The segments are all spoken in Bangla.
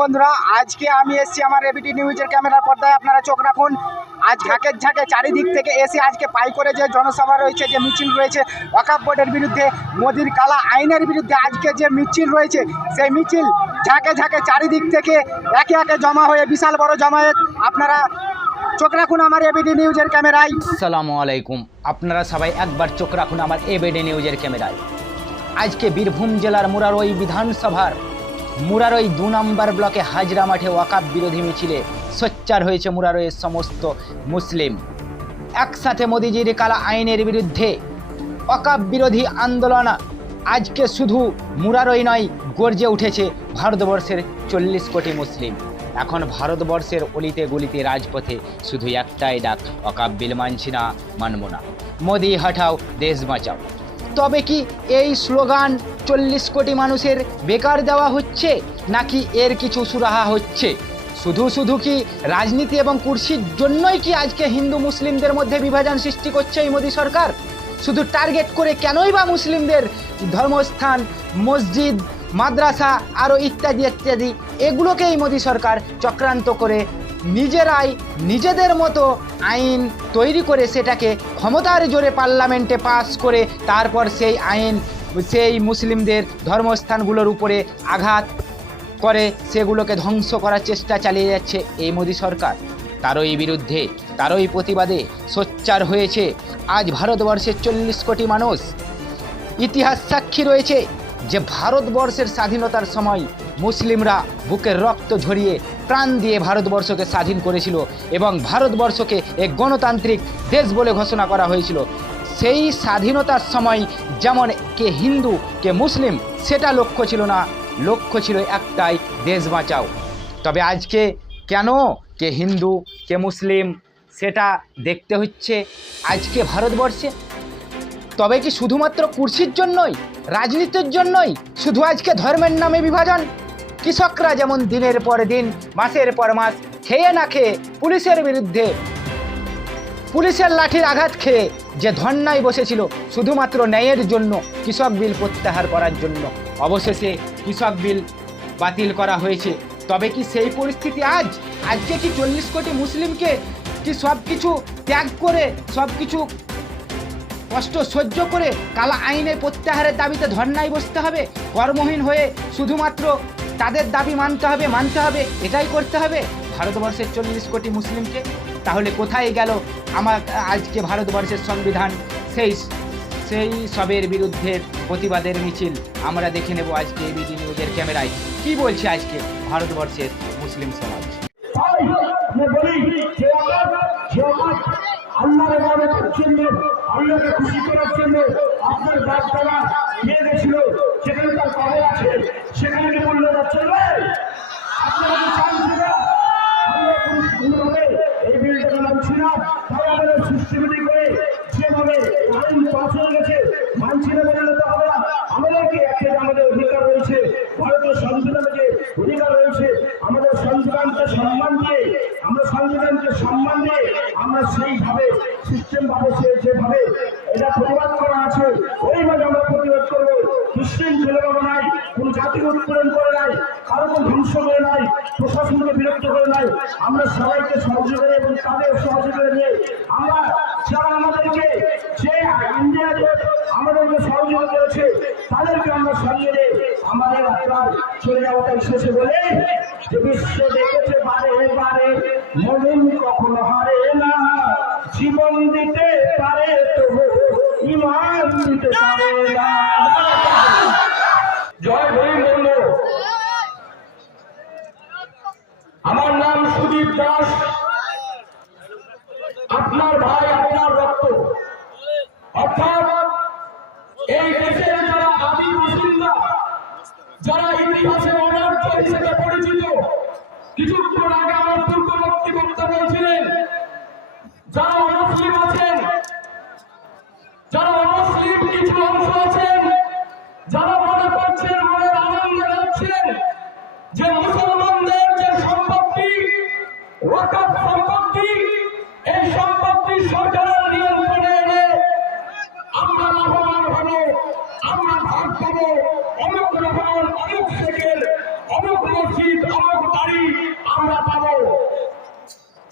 বন্ধুরা, আজকে আমি এসেছি আমার এবিটি নিউজের ক্যামেরার পর্দায়, আপনারা চোখ রাখুন। আজ ঝাঁকে ঝাঁকে চারিদিক থেকে এসে আজকে পাই করে যে জনসভা রয়েছে, যে মিছিল রয়েছে ওয়াকাপ বোর্ডের বিরুদ্ধে, মোদির কালা আইনের বিরুদ্ধে আজকে যে মিছিল রয়েছে, সেই মিছিল ঝাঁকে ঝাঁকে চারিদিক থেকে একে একে জমা হয়ে বিশাল বড় জমায়েত। আপনারা চোখ রাখুন আমার এবিডি নিউজের ক্যামেরায়। সালামু আলাইকুম। আপনারা সবাই একবার চোখ রাখুন আমার এবিডি নিউজের ক্যামেরায়। আজকে বীরভূম জেলার মুরারই বিধানসভার মুরারই দু নম্বর ব্লকে হাজরা মাঠে ওয়াকাব বিরোধী মিছিলে সোচ্চার হয়েছে মুরারইয়ের সমস্ত মুসলিম। একসাথে মোদিজির কালা আইনের বিরুদ্ধে ওয়াকাব বিরোধী আন্দোলন আজকে শুধু মুরারই নয়, গর্জে উঠেছে ভারতবর্ষের চল্লিশ কোটি মুসলিম। এখন ভারতবর্ষের অলিতে গলিতে রাজপথে শুধু একটাই ডাক অকাব বিল মানছি না, মানব না। মোদি, হটাও, দেশ বাঁচাও। তবে কি এই স্লোগান চল্লিশ কোটি মানুষের বেকার দেওয়া হচ্ছে, নাকি এর কিছু সুরাহা হচ্ছে? শুধু শুধু কি রাজনীতি এবং কুর্সির জন্যই কি আজকে হিন্দু মুসলিমদের মধ্যে বিভাজন সৃষ্টি করছে এই মোদী সরকার? শুধু টার্গেট করে কেনই বা মুসলিমদের ধর্মস্থান, মসজিদ, মাদ্রাসা আরও ইত্যাদি ইত্যাদি, এগুলোকেই মোদী সরকার চক্রান্ত করে নিজেরাই নিজেদের মতো আইন তৈরি করে সেটাকে ক্ষমতার জোরে পার্লামেন্টে পাস করে তারপর সেই আইন, সেই মুসলিমদের ধর্মস্থানগুলোর উপরে আঘাত করে, সেগুলোকে ধ্বংস করার চেষ্টা চালিয়ে যাচ্ছে এই মোদী সরকার। তারই বিরুদ্ধে, তারই প্রতিবাদে সোচ্চার হয়েছে আজ ভারতবর্ষের চল্লিশ কোটি মানুষ। ইতিহাস সাক্ষী রয়েছে যে ভারতবর্ষের স্বাধীনতার সময় মুসলিমরা বুকের রক্ত ঝরিয়ে প্রাণ দিয়ে ভারতবর্ষকে স্বাধীন করেছিল এবং ভারতবর্ষকে এক গণতান্ত্রিক দেশ বলে ঘোষণা করা হয়েছিল। সেই স্বাধীনতার সময় যেমন কে হিন্দু, কে মুসলিম, সেটা লক্ষ্য ছিল না। লক্ষ্য ছিল একটাই, দেশ বাঁচাও। তবে আজকে কেন কে হিন্দু, কে মুসলিম, সেটা দেখতে হচ্ছে আজকে ভারতবর্ষে? তবে কি শুধুমাত্র কুর্সির জন্যই, রাজনীতির জন্যই, শুধু আজকে ধর্মের নামে বিভাজন? কৃষকরা যেমন দিনের পর দিন, মাসের পর মাস খেয়ে না খেয়ে পুলিশের বিরুদ্ধে, পুলিশের লাঠির আঘাত খেয়ে যে ধর্নায় বসেছিল শুধুমাত্র ন্যায়ের জন্য, কৃষক বিল প্রত্যাহার করার জন্য। অবশেষে কৃষক বিল বাতিল করা হয়েছে। তবে কি সেই পরিস্থিতি আজ? আজকে কি চল্লিশ কোটি মুসলিমকে কি সব কিছু ত্যাগ করে সব কিছু কষ্ট সহ্য করে কালা আইনে প্রত্যাহারের দাবিতে ধর্নায় বসতে হবে? কর্মহীন হয়ে শুধুমাত্র তাদের দাবি মানতে হবে মানতে হবে, এটাই করতে হবে। ভারতবর্ষের চল্লিশ কোটি মুসলিমকে তাহলে কোথায় গেল আমার আজকে ভারতবর্ষের সংবিধান? সেই সেই সবের বিরুদ্ধে প্রতিবাদের মিছিল। আমরা দেখে নেব আজকে এবিডি নিউজের ক্যামেরায়। কি বলছে আজকে ভারতবর্ষের মুসলিম সমাজ? আল্লাহকে খুশি করার জন্য আপনার বাপ দাদা নিয়ে গেছিল। সেখানে তার কবে আছে। সেখানে কি মূল্য যাচ্ছে আপনারা না। তাই আমাদের সিস্টেমেটিক করে যেভাবে আইন পাশ হয়ে গেছে, মানছি না বলে তো হবে না আমাদেরকে একটা আমাদের অধিকার রয়েছে ভারতীয় সংবিধানে যে অধিকার রয়েছে আমাদের সংবিধানকে সম্মান দিয়ে আমরা সংবিধানকে সম্মান দিয়ে আমরা সেইভাবে সিস্টেম ভাবে যেভাবে এটা প্রতিবাদ করা আছে, ওইভাবে আমরা প্রতিবাদ করব। মুসলিম ছেলেবাবু নাই কোন জাতিকে উৎপীড়ন করে নাই, কারও কোনো ধ্বংস করে নাই, প্রশাসনকে বিরক্ত করে নাই। আমরা সবাইকে সহযোগিতা এবং তাদের সহযোগিতা নিয়ে আমরা যারা আমাদেরকে যে ইন্ডিয়া জোট আমাদেরকে সহযোগিতা করেছে, তাদেরকে আমরা সঙ্গে নিয়ে আমাদের আপনার চলে যাওয়াটাই শেষে বলে যে বিশ্ব দেখেছে বারে বারে, মলিন কখনো হারে না। জীবন দিতে পারে তবু, ইমান দিতে পারে না। জয় ভীম বন্ধু। আমার নাম সুদীপ দাস। আপনার ভাই, আপনার রক্ত। অর্থাৎ এই দেশের যারা আদি মুসলিমরা, যারা ইতিহাসে অনর্থ হিসেবে পরিচিত, কিছুক্ষণ আগে আমার পূর্ববর্তী বক্তা বলছিলেন, যারা অমুসলিম আছেন, যারা অমুসলিম কিছু অংশ আছেন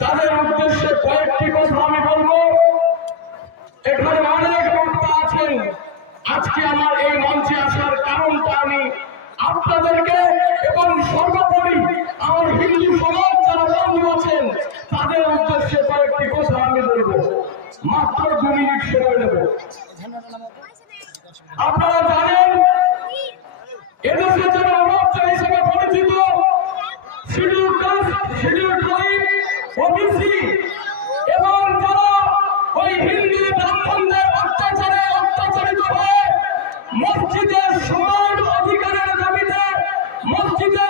তাদের উদ্দেশ্যে কয়েকটি কয়েকটি কথা আমি বলব। মাত্র আপনারা জানেন এদেশে এবং ওই হিন্দু ব্রাহ্মণদের অত্যাচারে অত্যাচারিত হয়ে মসজিদের সমান অধিকারের দাবিতে মসজিদের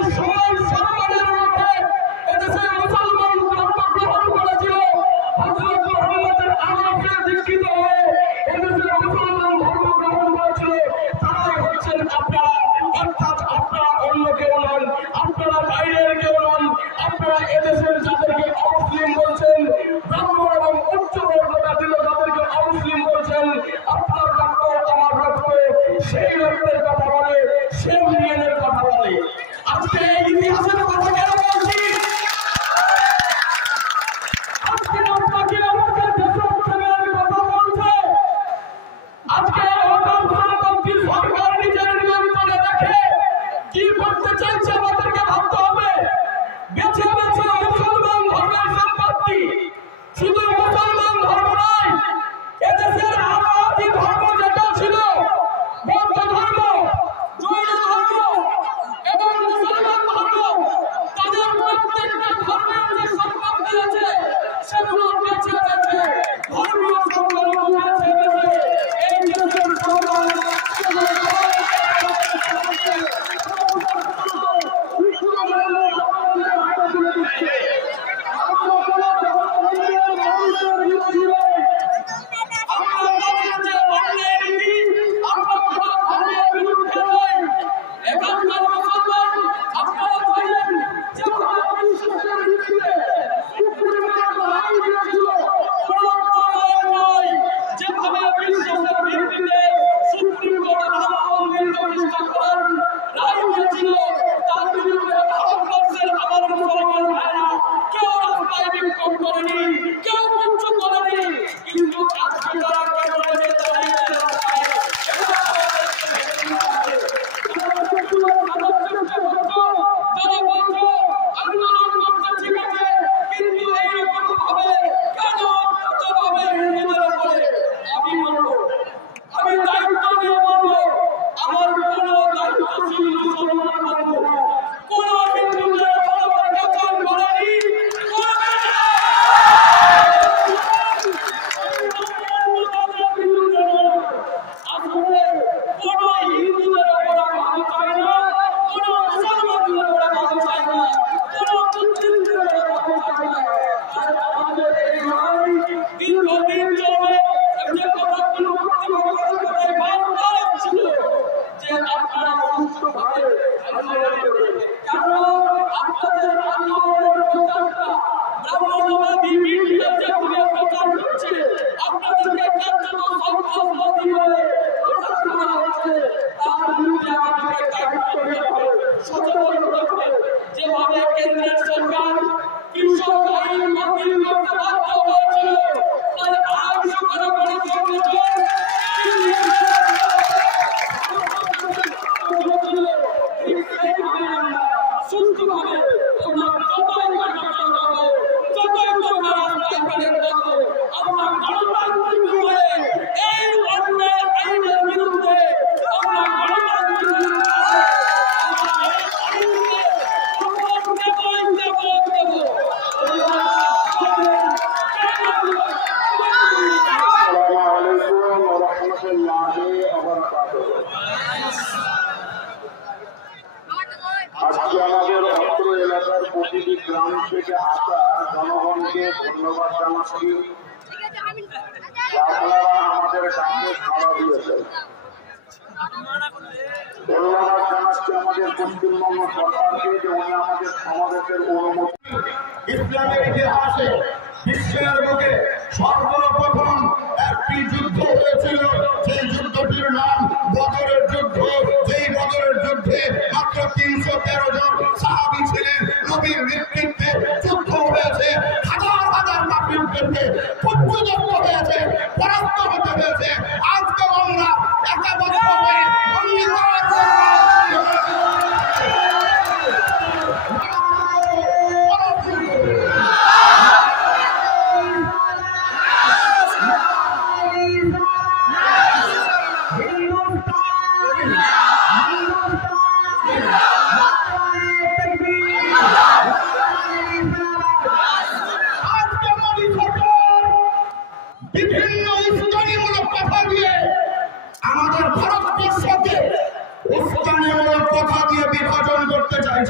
গ্রাম থেকে আসা জনগণকে ধন্যবাদ জানাচ্ছি আমাদের ডাকে সাড়া দিয়েছেন ধন্যবাদ সরকারকে যে উনি আমাদের সমাবেশের অনুমতি ইতিহাসে বিশ্বের বুকে সর্বপ্রথম একটি যুদ্ধ হয়েছিল। সেই যুদ্ধটির নাম বদরের যুদ্ধ। সেই বদরের যুদ্ধে মাত্র তিনশো তেরো জন সাহাবি ছিলেন। নবীর নেতৃত্বে